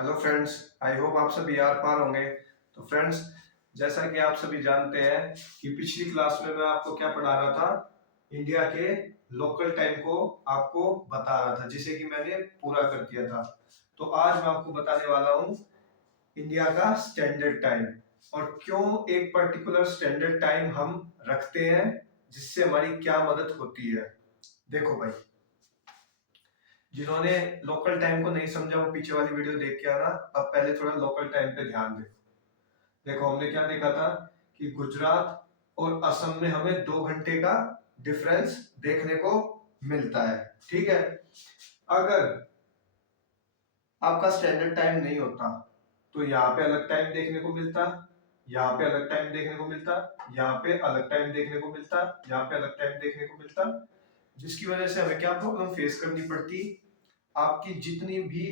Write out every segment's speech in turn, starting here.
Hello friends. I hope आप सभी यार पार होंगे। तो फ्रेंड्स, जैसा कि आप सभी जानते हैं कि पिछली क्लास में मैं आपको क्या पढ़ा रहा था, इंडिया के लोकल टाइम को आपको बता रहा था, जिसे कि मैंने पूरा कर दिया था। तो आज मैं आपको बताने वाला हूँ इंडिया का स्टैंडर्ड टाइम, और क्यों एक पर्टिकुलर स्टैंडर्ड टाइम हम रखते हैं, जिससे हमारी क्या मदद होती है। देखो भाई, जिन्होंने लोकल टाइम को नहीं समझा वो पीछे वाली वीडियो देख के आना। अब पहले थोड़ा लोकल टाइम पे ध्यान दे। देखो, हमने क्या देखा था कि गुजरात और असम में हमें 2 घंटे का डिफरेंस देखने को मिलता है। ठीक है, अगर आपका स्टैंडर्ड टाइम नहीं होता तो यहाँ पे अलग टाइम देखने को मिलता, यहाँ पे अलग टाइम देखने को मिलता, यहाँ पे अलग टाइम देखने को मिलता, यहाँ पे अलग टाइम देखने को मिलता, जिसकी वजह से हमें क्या प्रॉब्लम फेस करनी पड़ती। आपकी जितनी भी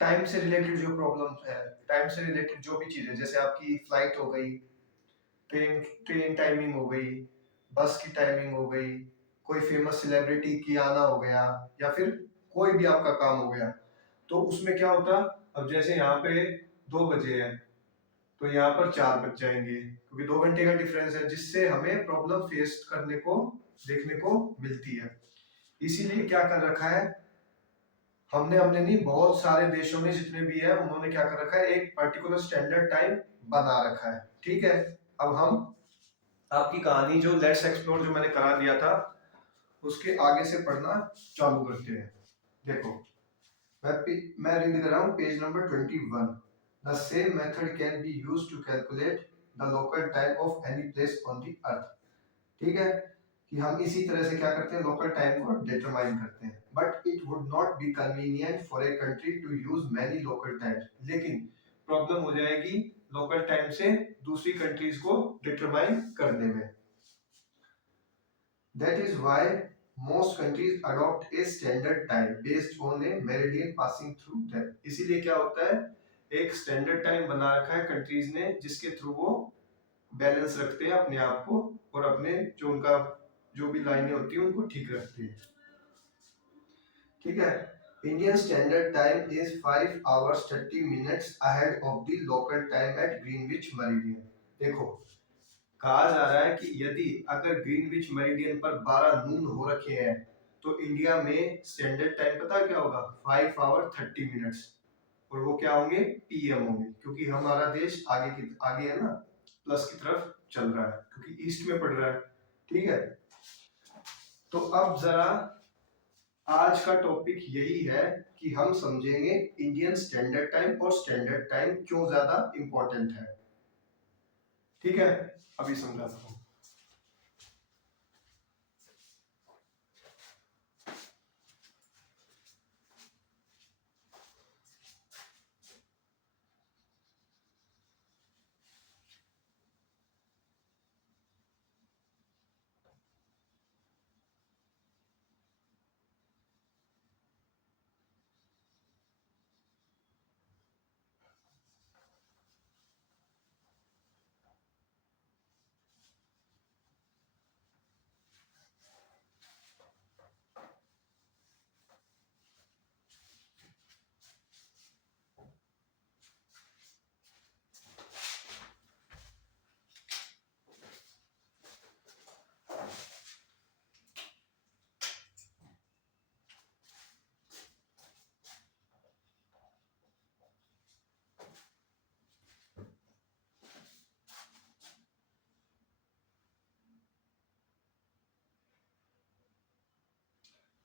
टाइम से रिलेटेड जो प्रॉब्लम है, टाइम से रिलेटेड जो भी चीजें, जैसे आपकी फ्लाइट हो गई, ट्रेन ट्रेन टाइमिंग हो गई, बस की टाइमिंग हो गई, कोई फेमस सेलिब्रिटी की आना हो गया, या फिर कोई भी आपका काम हो गया, तो उसमें क्या होता। अब जैसे यहाँ पे 2 बजे है, तो यहाँ पर 4 बज जाएंगे, क्योंकि 2 घंटे का डिफरेंस है, जिससे हमें प्रॉब्लम फेस करने को देखने को मिलती है। इसीलिए क्या कर रखा है हमने नहीं, बहुत सारे देशों में जितने भी है उन्होंने क्या कर रखा है, एक पर्टिकुलर स्टैंडर्ड टाइम बना रखा है। ठीक है, अब हम आपकी कहानी जो लेट्स एक्सप्लोर जो मैंने करा दिया था उसके आगे से पढ़ना चालू करते हैं। देखो, मैं रीड कर रहा हूँ page number 21। The same method can be used to calculate the local time of any place on the earth. ठीक है, कि हम इसी तरह से क्या करते हैं, लोकल टाइम को डिटरमाइन करते हैं। But it would not be convenient for a country to use many local times. लेकिन प्रॉब्लम हो जाएगी लोकल टाइम से दूसरी कंट्रीज को डिटरमाइन करने में। That is why most countries adopt a standard time based on A meridian passing through them. इसीलिए क्या होता है, एक स्टैंडर्ड टाइम बना रखा है कंट्रीज ने, जिसके थ्रू वो बैलेंस रखते हैं अपने आप को, और अपने जो उनका जो भी लाइनें होती है उनको ठीक रखते हैं। ठीक है, Indian standard time is 5 hours 30 minutes ahead of the local time at Greenwich meridian. देखो, कहा जा रहा है कि यदि अगर ग्रीनविच मेरिडियन पर 12 नून हो रखे हैं, तो इंडिया में स्टैंडर्ड टाइम पता क्या होगा, 5 आवर 30 मिनट्स, और वो क्या होंगे, पीएम होंगे, क्योंकि हमारा देश आगे है ना, प्लस की तरफ चल रहा है, क्योंकि ईस्ट में पड़ रहा है। ठीक है, तो अब जरा आज का टॉपिक यही है कि हम समझेंगे इंडियन स्टैंडर्ड टाइम और स्टैंडर्ड टाइम क्यों ज्यादा इंपॉर्टेंट है। ठीक है, अभी समझाता हूँ।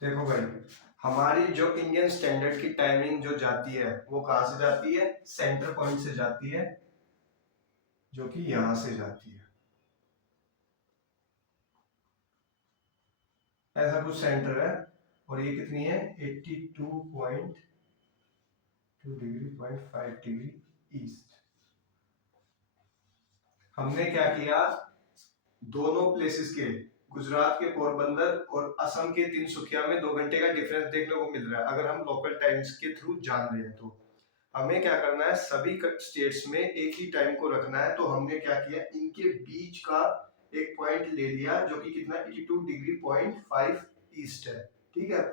देखो भाई, हमारी जो इंडियन स्टैंडर्ड की टाइमिंग जो जाती है वो कहाँ से जाती है, सेंटर पॉइंट से जाती है, जो कि यहां से जाती है। ऐसा कुछ सेंटर है, और ये कितनी है, 82.2 डिग्री 0.5 डिग्री ईस्ट। हमने क्या किया, दोनों प्लेसेस के, गुजरात के पोरबंदर और असम के तिनसुकिया में 2 घंटे का डिफरेंस देखने को मिल रहा है। अगर हम लोकल टाइम्स के थ्रू जान रहे हैं तो हमें क्या करना है, सभी स्टेट्स में एक ही टाइम को रखना है। तो हमने क्या किया, इनके बीच का एक पॉइंट ले लिया, जो कि कितना, 82 डिग्री 0.5 ईस्ट है। ठीक है,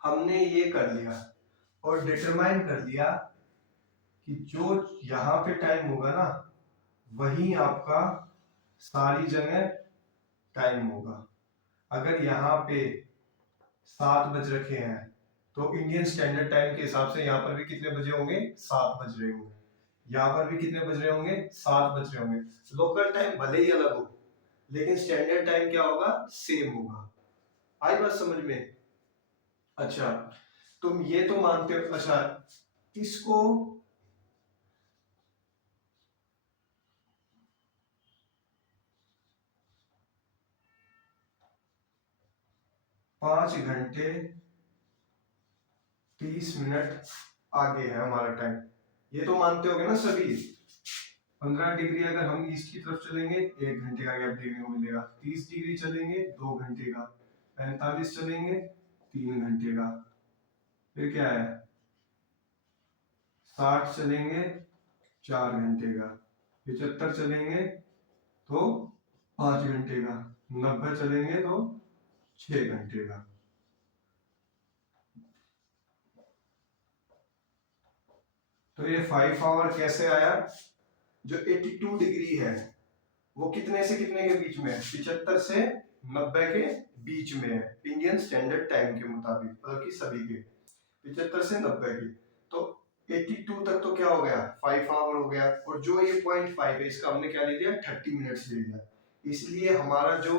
हमने ये कर लिया, और डिटरमाइन कर लिया कि जो यहाँ पे टाइम होगा ना वही आपका सारी जगह टाइम होगा। अगर यहाँ पे 7 बज रखे हैं तो इंडियन स्टैंडर्ड टाइम के हिसाब से यहाँ पर भी कितने बजे होंगे? 7 बज रहे होंगे। यहाँ पर भी कितने बज रहे होंगे? 7 बज रहे होंगे। लोकल टाइम भले ही अलग हो लेकिन स्टैंडर्ड टाइम क्या होगा? सेम होगा। आई बात समझ में? अच्छा, तुम ये तो मानते हो। अच्छा, इसको 5 घंटे 30 मिनट आगे है हमारा टाइम, ये तो मानते होगे ना सभी। 15 डिग्री अगर हम ईस्ट की तरफ चलेंगे 1 घंटे का गैप देखने को मिलेगा। 30 डिग्री चलेंगे 2 घंटे का। 45 चलेंगे 3 घंटे का। फिर क्या है? 60 चलेंगे 4 घंटे का। 75 चलेंगे तो 5 घंटे का। 90 चलेंगे तो 6 घंटे का। तो ये 5 आवर कैसे आया? जो 82 डिग्री है वो कितने से कितने के बीच में है? 75 से 90 के बीच में है इंडियन स्टैंडर्ड टाइम के मुताबिक, मतलब कि सभी के 75 से 90 के। तो 82 तक तो क्या हो गया? 5 आवर हो गया। और जो ये 0.5 है इसका हमने क्या ले लिया? 30 मिनट्स ले लिया। इसलिए हमारा जो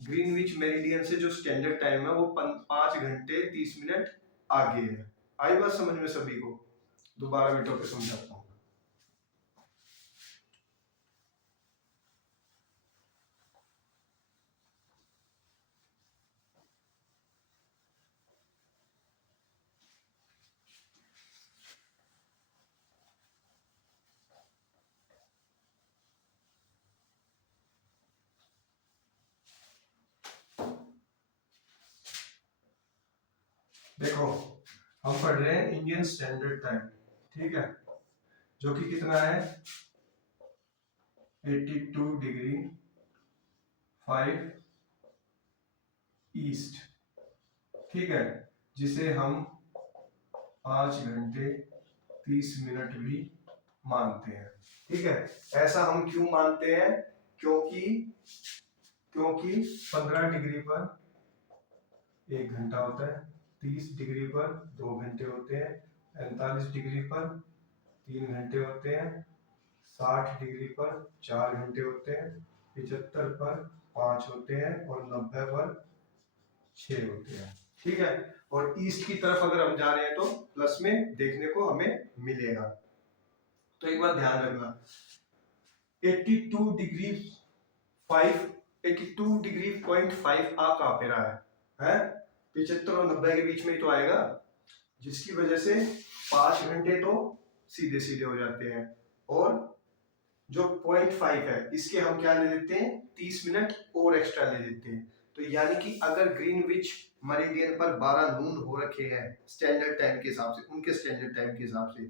ग्रीनविच मेरिडियन से जो स्टैंडर्ड टाइम है वो 5 घंटे 30 मिनट आगे है। आई बात समझ में सभी को? दोबारा मिनटों पे समझाता हूँ। देखो, हम पढ़ रहे हैं इंडियन स्टैंडर्ड टाइम, ठीक है, जो कि कितना है? 82 डिग्री 5 ईस्ट, ठीक है, जिसे हम 5 घंटे 30 मिनट भी मानते हैं। ठीक है, ऐसा हम क्यों मानते हैं? क्योंकि क्योंकि 15 डिग्री पर 1 घंटा होता है, 30 डिग्री पर 2 घंटे होते हैं, 45 डिग्री पर 3 घंटे होते हैं, 60 डिग्री पर 4 घंटे होते हैं, 75 पर 5 होते हैं और 90 पर 6 होते हैं। ठीक है, और ईस्ट की तरफ अगर हम जा रहे हैं तो प्लस में देखने को हमें मिलेगा। तो एक बात ध्यान रखना, 82 डिग्री 5 82 डिग्री 0.5 आ कहाँ पे रहा है? 75 और 90 के बीच में ही तो आएगा, जिसकी वजह से 5 घंटे तो सीधे सीधे हो जाते हैं। और जो 0.5 है इसके हम क्या ले लेते हैं? 30 मिनट और एक्स्ट्रा ले लेते हैं। तो यानी कि अगर ग्रीनविच मेरिडियन पर 12 नून हो रखे हैं स्टैंडर्ड टाइम के हिसाब से, उनके स्टैंडर्ड टाइम के हिसाब से,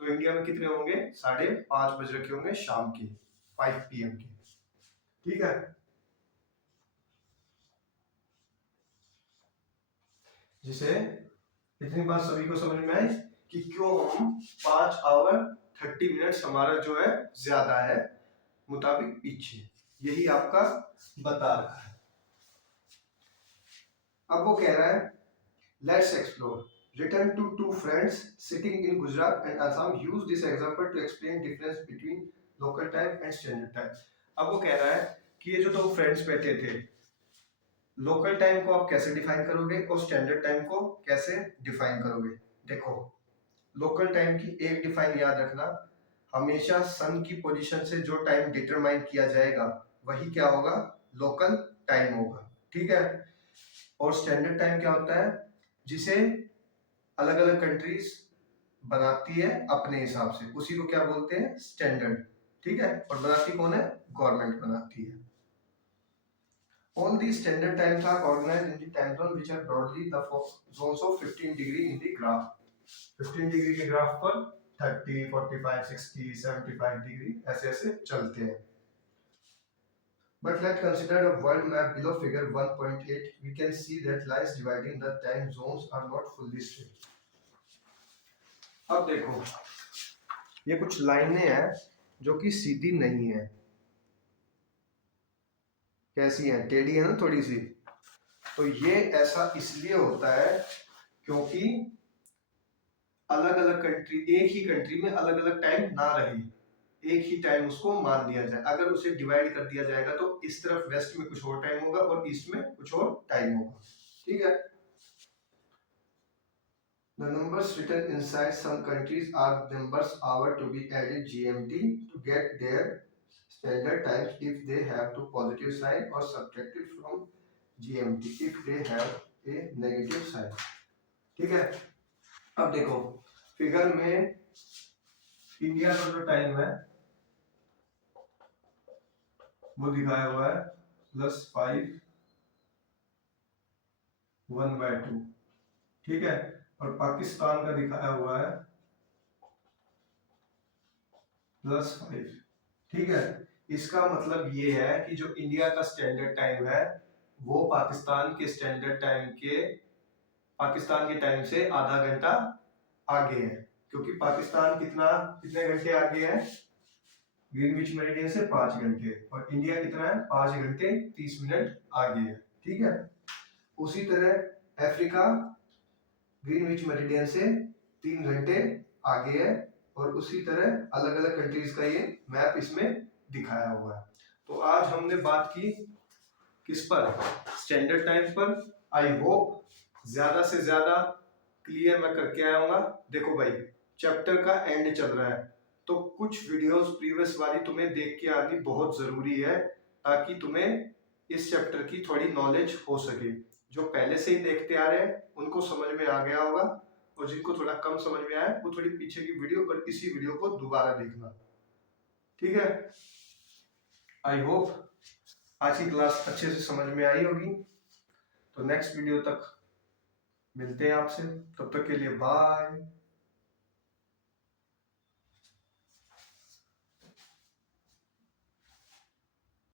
तो इंडिया में कितने होंगे? 5:30 बज रखे होंगे शाम के, 5 PM के। ठीक है, जिसे इतनी बात सभी को समझ में आई कि क्यों हम 5 आवर 30 मिनट्स हमारा जो है ज्यादा है मुताबिक पीछे, यही आपका बता रहा है। अब वो कह रहा है let's explore, return to two friends sitting in Gujarat and Assam, use this example to explain difference between local time and standard time. अब वो कह रहा है कि ये जो दो फ्रेंड्स बैठे थे, लोकल टाइम को आप कैसे डिफाइन करोगे और स्टैंडर्ड टाइम को कैसे डिफाइन करोगे? देखो, लोकल टाइम की एक डिफाइन याद रखना, हमेशा सन की पोजीशन से जो टाइम डिटरमाइन किया जाएगा वही क्या होगा? लोकल टाइम होगा। ठीक है, और स्टैंडर्ड टाइम क्या होता है? जिसे अलग अलग कंट्रीज बनाती है अपने हिसाब से, उसी को क्या बोलते हैं? स्टैंडर्ड। ठीक है, और बनाती कौन है? गवर्नमेंट बनाती है। All these standard times are organized in the time zone which are broadly the zones of 15 degree in the graph. 15 degree के ग्राफ पर 30, 45, 60, 75 डिग्री ऐसे ऐसे चलते हैं। But let's consider a world map below figure 1.8. We can see that lines dividing the time zones are not fully straight. अब देखो, ये कुछ लाइनें हैं जो कि सीधी नहीं है। कैसी है? टेढ़ी है ना थोड़ी सी। तो ये ऐसा इसलिए होता है क्योंकि अलग अलग कंट्री, एक ही कंट्री में अलग अलग टाइम ना रहे, एक ही टाइम उसको मान लिया जाए। अगर उसे डिवाइड कर दिया जाएगा तो इस तरफ वेस्ट में कुछ और टाइम होगा और ईस्ट में कुछ और टाइम होगा। ठीक है। The numbers written inside some countries are numbers hour to be added GMT to get their standard times if they have to positive sign or subtracted from GMT if they have a negative sign। ठीक है। अब देखो figure में India का जो time है वो दिखाया हुआ है +5 1/2। ठीक है। और पाकिस्तान का दिखाया हुआ है +5। ठीक है। इसका मतलब ये है कि जो इंडिया का स्टैंडर्ड टाइम है वो पाकिस्तान के स्टैंडर्ड टाइम के, पाकिस्तान के टाइम से आधा घंटा आगे है। क्योंकि पाकिस्तान कितने घंटे आगे है ग्रीनविच मेरिडियन से? 5 घंटे। और इंडिया कितना है? 5 घंटे 30 मिनट आगे है। ठीक है। उसी तरह अफ्रीका ग्रीनविच मेरिडियन से 3 घंटे आगे है। और उसी तरह अलग अलग कंट्रीज का ये मैप इसमें दिखाया हुआ है। तो आज हमने बात की किस पर? स्टैंडर्ड टाइम पर। आई होप ज्यादा से ज्यादा क्लियर मैं करके आया हूँ। देखो भाई, चैप्टर का एंड चल रहा है तो कुछ वीडियोस प्रीवियस वाली तुम्हें देख के आनी बहुत जरूरी है ताकि तुम्हें इस चैप्टर की थोड़ी नॉलेज हो सके। जो पहले से ही देखते आ रहे हैं उनको समझ में आ गया होगा, और जिनको थोड़ा कम समझ में आया वो थोड़ी पीछे की वीडियो और इसी वीडियो को दोबारा देखना। ठीक है। आई होप आज की क्लास अच्छे से समझ में आई होगी। तो नेक्स्ट वीडियो तक मिलते हैं आपसे, तब तक के लिए बाय।